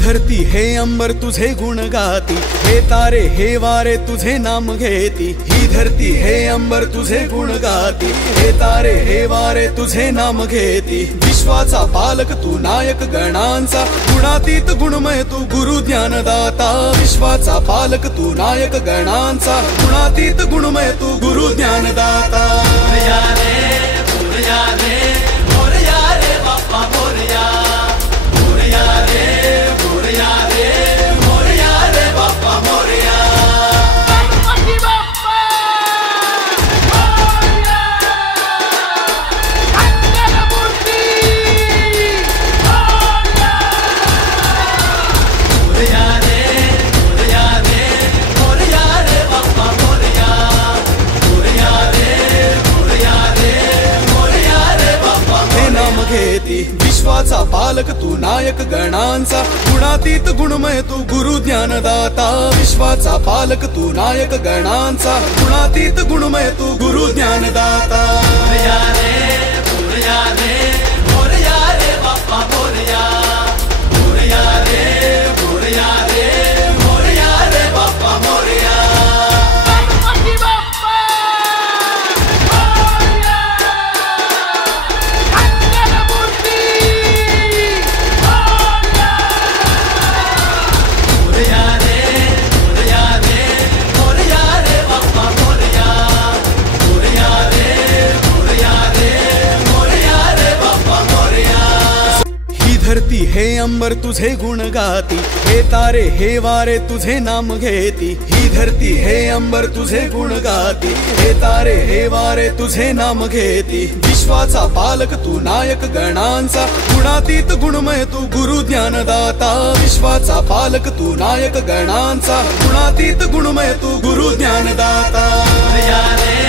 धरती हे अंबर तुझे गुण गाती, हे तारे हे वारे तुझे नाम घेती। ही धरती हे अंबर तुझे गुण गाती, हे तारे हे वारे तुझे नाम घेती। विश्वाचा पालक तू नायक गणांचा, गुणातीत गुणमय तू गुरु ज्ञानदाता। विश्वाचा पालक तू नायक गणांचा, गुणातीत गुणमय तू गुरु ज्ञानदाता। मोरया रे मोरया रे बाप्पा मोरया, मोरया रे मोरया रे मोरया रे बाप्पा मोरया। गणपती बाप्पा मोरया, मंगलमूर्ती मोरया। मोरया रे मोरया रे बाप्पा मोरया, मोरया रे मोरया रे बाप्पा हे नाम घेती। विश्वाचा पालक तू नायक गणांचा, गुणातीत गुणमय तू गुरु ज्ञानदाता। विश्वाचा पालक तू नायक गणांचा, गुणातीत गुणमय तू गुरु ज्ञानदाता। मोरया रे मोरया रे बाप्पा मोरया, मोरया रे मोरया रे बाप्पा मोरया। गणपती बाप्पा मोरया, मंगलमूर्ती मोरया। मोरया रे बाप्पा मोरया, मोरया रे बाप्पा मोरया। ही धरती हे अंबर तुझे गुण गाती, हे तारे हे वारे तुझे नाम घेती। ही धरती हे अंबर तुझे गुण गाती, हे तारे हे वारे तुझे नाम घेती। विश्वाचा पालक तू नायक गणांचा, गुणातीत गुणमय तू गुरु ज्ञानदाता। विश्वाचा पालक तू नायक गणांचा, गुणातीत गुणमय तू गुरु ज्ञानदाता। मोरया रे